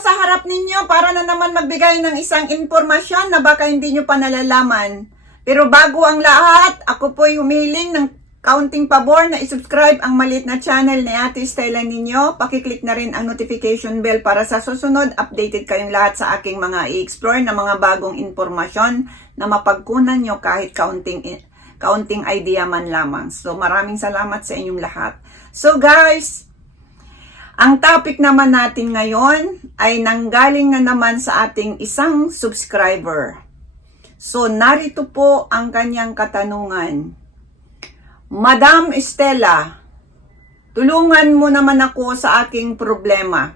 harap ninyo para na naman magbigay ng isang impormasyon na baka hindi nyo pa nalalaman. Pero bago ang lahat, ako po'y humiling ng kaunting pabor na isubscribe ang maliit na channel ni Ate Stella ninyo. Pakiclick na rin ang notification bell para sa susunod, updated kayong lahat sa aking mga i-explore na mga bagong impormasyon na mapagkunan nyo kahit kaunting, kaunting idea man lamang. So maraming salamat sa inyong lahat. So guys, ang topic naman natin ngayon ay nanggaling na naman sa ating isang subscriber. So narito po ang kanyang katanungan. Madam Estela, tulungan mo naman ako sa aking problema.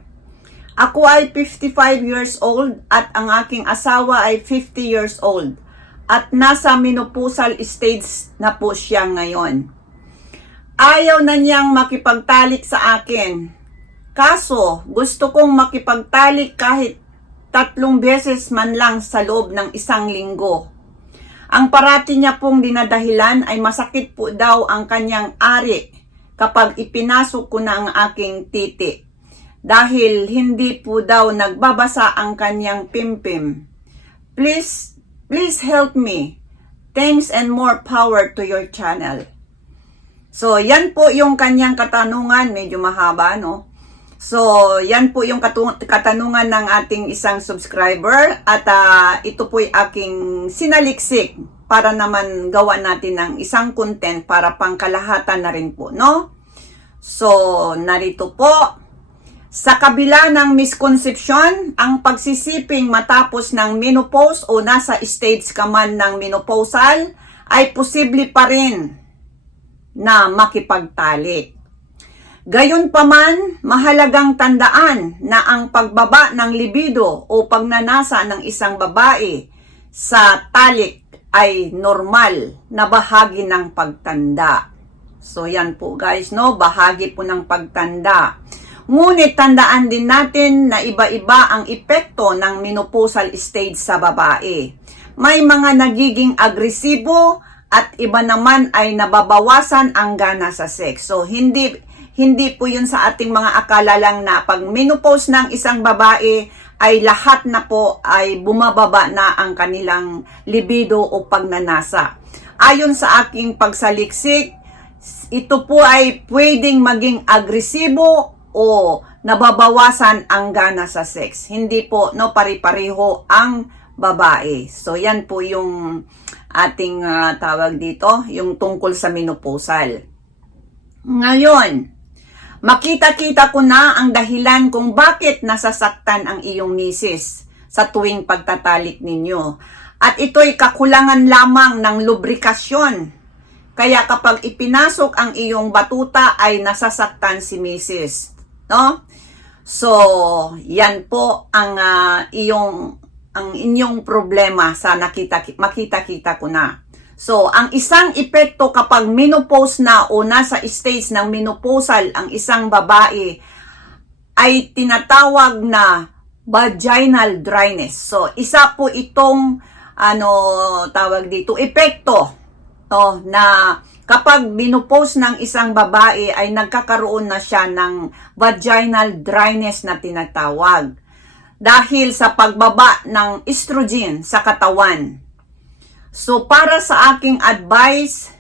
Ako ay 55 years old at ang aking asawa ay 50 years old at nasa menopausal stage na po siya ngayon. Ayaw na niyang makipagtalik sa akin. Kaso, gusto kong makipagtalik kahit tatlong beses man lang sa loob ng isang linggo. Ang parati niya pong dinadahilan ay masakit po daw ang kanyang ari kapag ipinasok ko na ang aking titi. Dahil hindi po daw nagbabasa ang kanyang pimpim. Please, please help me. Thanks and more power to your channel. So, yan po yung kanyang katanungan. Medyo mahaba, no? So, yan po yung katanungan ng ating isang subscriber at ah, ito po aking sinaliksik para naman gawa natin ng isang content para pangkalahatan na rin po, no? So, narito po. Sa kabila ng misconception, ang pagsisiping matapos ng menopause o nasa stage ka man ng menopausal ay posible pa rin na makipagtalik. Gayon pa man, mahalagang tandaan na ang pagbaba ng libido o pagnanasa ng isang babae sa talik ay normal na bahagi ng pagtanda. So yan po guys, no? Bahagi po ng pagtanda. Ngunit tandaan din natin na iba-iba ang epekto ng menopausal stage sa babae. May mga nagiging agresibo at iba naman ay nababawasan ang gana sa sex. So hindi hindi po yun sa ating mga akala lang na pag menopause ng isang babae ay lahat na po ay bumababa na ang kanilang libido o pagnanasa. Ayon sa aking pagsaliksik, ito po ay pwedeng maging agresibo o nababawasan ang gana sa sex. Hindi po no pari-pareho ang babae. So yan po yung ating ah, tawag dito, yung tungkol sa menopausal. Ngayon, makita-kita ko na ang dahilan kung bakit nasasaktan ang iyong misis sa tuwing pagtatalik ninyo. At ito'y kakulangan lamang ng lubrikasyon. Kaya kapag ipinasok ang iyong batuta ay nasasaktan si misis. No? So, yan po ang ah, iyong ang inyong problema sa nakita makita-kita ko na. So, ang isang epekto kapag menopause na o nasa stage ng menopausal ang isang babae ay tinatawag na vaginal dryness. So, isa po itong ano tawag dito, epekto to na kapag binupose ng isang babae ay nagkakaroon na siya ng vaginal dryness na tinatawag dahil sa pagbaba ng estrogen sa katawan. So para sa aking advice,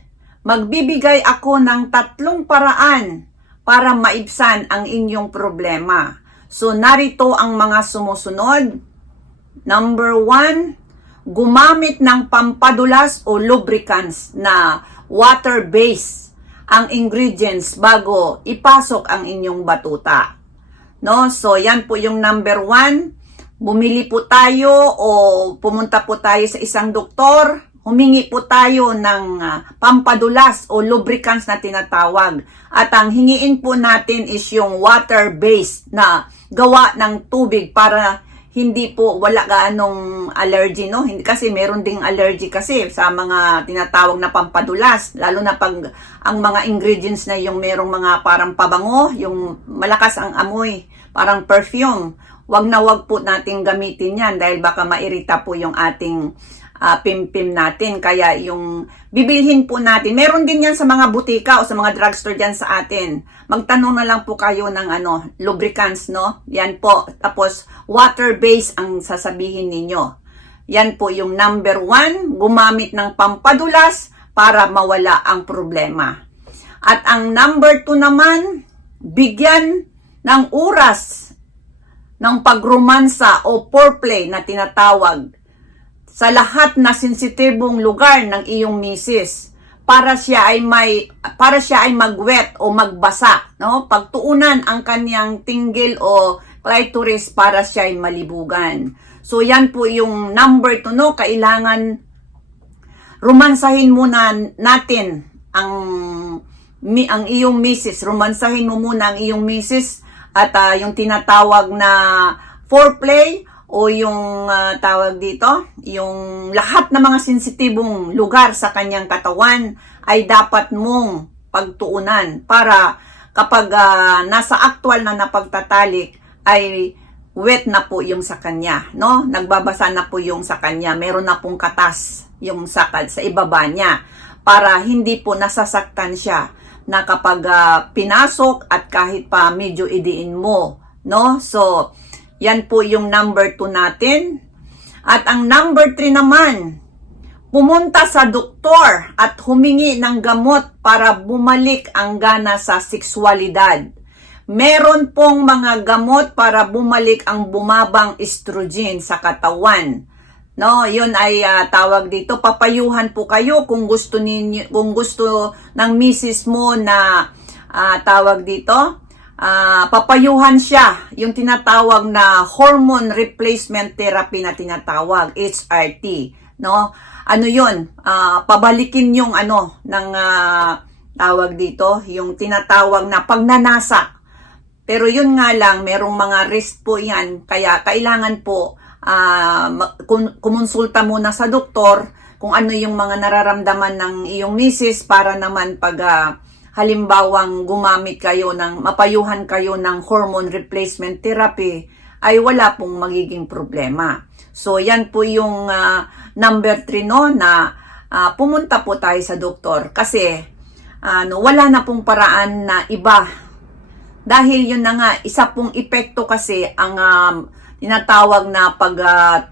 magbibigay ako ng tatlong paraan para maibsan ang inyong problema. So narito ang mga sumusunod. Number one, gumamit ng pampadulas o lubricants na water-based ang ingredients bago ipasok ang inyong batuta. No? So, yan po yung number one. Bumili po tayo o pumunta po tayo sa isang doktor. Humingi po tayo ng ah, pampadulas o lubricants na tinatawag. At ang hingiin po natin is yung water-based na gawa ng tubig para hindi po wala gaanong allergy no hindi kasi meron ding allergy kasi sa mga tinatawag na pampadulas lalo na pag ang mga ingredients na yung merong mga parang pabango yung malakas ang amoy parang perfume wag na wag po nating gamitin yan dahil baka mairita po yung ating ah, pimpim natin. Kaya yung bibilhin po natin, meron din yan sa mga butika o sa mga drugstore dyan sa atin. Magtanong na lang po kayo ng ano, lubricants, no? Yan po. Tapos, water-based ang sasabihin ninyo. Yan po yung number one, gumamit ng pampadulas para mawala ang problema. At ang number two naman, bigyan ng oras ng pagromansa o foreplay na tinatawag sa lahat na sensitibong lugar ng iyong misis para siya ay may para siya ay magwet o magbasa no? Pagtuunan ang kanyang tinggil o clitoris para siya ay malibugan. So yan po yung number 2 no? Kailangan romansahin muna natin ang mi, ang iyong misis. Romansahin mo muna ang iyong misis at ah, yung tinatawag na foreplay o yung ah, tawag dito, yung lahat ng mga sensitibong lugar sa kanyang katawan ay dapat mong pagtuunan para kapag ah, nasa actual na napagtatalik ay wet na po yung sa kanya, no? Nagbabasa na po yung sa kanya, meron na pong katas yung sa, sa ibaba niya para hindi po nasasaktan siya na kapag ah, pinasok at kahit pa medyo idiin mo, no? So, yan po yung number 2 natin. At ang number 3 naman, pumunta sa doktor at humingi ng gamot para bumalik ang gana sa sexualidad. Meron pong mga gamot para bumalik ang bumabang estrogen sa katawan. No, 'yun ay ah, tawag dito papayuhan po kayo kung gusto ninyo kung gusto ng misis mo na ah, tawag dito ah, papayuhan siya yung tinatawag na hormone replacement therapy na tinatawag HRT no ano yun Ah, pabalikin yung ano ng ah, tawag dito yung tinatawag na pagnanasa pero yun nga lang, merong mga risk po yan. Kaya kailangan po kum- kumonsulta muna sa doktor kung ano yung mga nararamdaman ng iyong misis para naman pag ah, halimbawang gumamit kayo ng, mapayuhan kayo ng hormone replacement therapy, ay wala pong magiging problema. So, yan po yung ah, number 3 no, na ah, pumunta po tayo sa doktor kasi ano, wala na pong paraan na iba dahil yun na nga, isa pong epekto kasi ang um, tinatawag na pag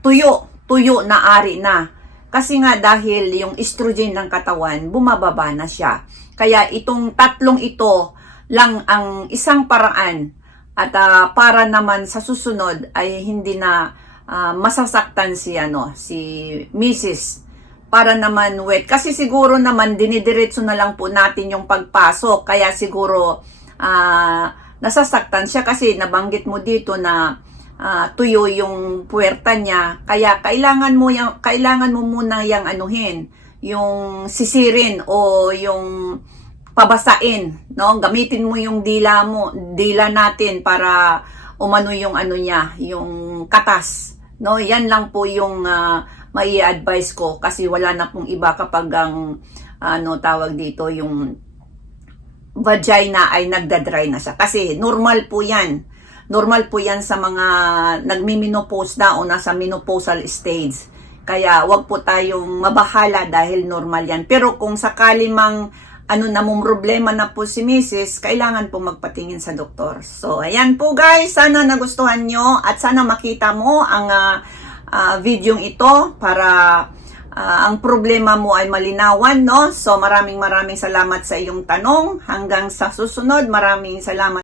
tuyo, tuyo na ari na. Kasi nga dahil yung estrogen ng katawan, bumababa na siya. Kaya itong tatlong ito lang ang isang paraan at ah, para naman sa susunod ay hindi na ah, masasaktan si ano si Mrs para naman wet. Kasi siguro naman dinidiretso na lang po natin yung pagpasok. Kaya siguro ah, nasasaktan siya kasi nabanggit mo dito na ah, tuyo yung puwerta niya. Kaya kailangan mo yung kailangan mo muna yang anuhin, yung sisirin o yung pabasain, no? Gamitin mo yung dila mo, dila natin para umano yung ano niya, yung katas, no? Yan lang po yung uh, mai advise ko kasi wala na pong iba kapag ang ano tawag dito yung vagina ay nagda-dry na siya. Kasi normal po yan. Normal po yan sa mga nagmi-menopause na o nasa menopausal stage. Kaya wag po tayong mabahala dahil normal yan. Pero kung sakali mang ano na mong problema na po si Mrs., kailangan po magpatingin sa doktor. So, ayan po guys. Sana nagustuhan nyo at sana makita mo ang ah, ah, videong ito para ah, ang problema mo ay malinawan, no? So, maraming maraming salamat sa iyong tanong. Hanggang sa susunod, maraming salamat.